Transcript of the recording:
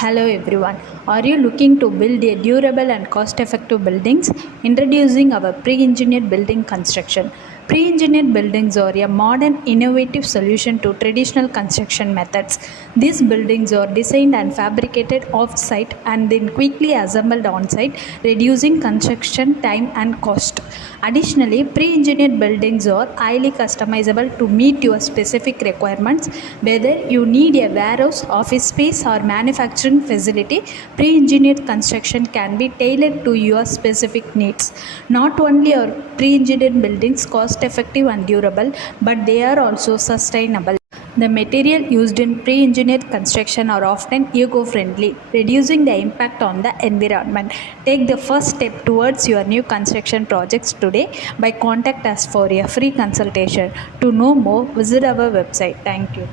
Hello everyone. Are you looking to build a durable and cost-effective buildings? Introducing our pre-engineered building construction. Pre-engineered buildings are a modern, innovative solution to traditional construction methods. These buildings are designed and fabricated off-site and then quickly assembled on-site, reducing construction time and cost. Additionally, pre-engineered buildings are highly customizable to meet your specific requirements. Whether you need a warehouse, office space, or manufacturing facility, pre-engineered construction can be tailored to your specific needs. Not only are pre-engineered buildings cost-effective and durable, but they are also sustainable. The material used in pre-engineered construction are often eco-friendly, reducing the impact on the environment. Take the first step towards your new construction projects today by contact us for a free consultation. To know more, visit our website. Thank you.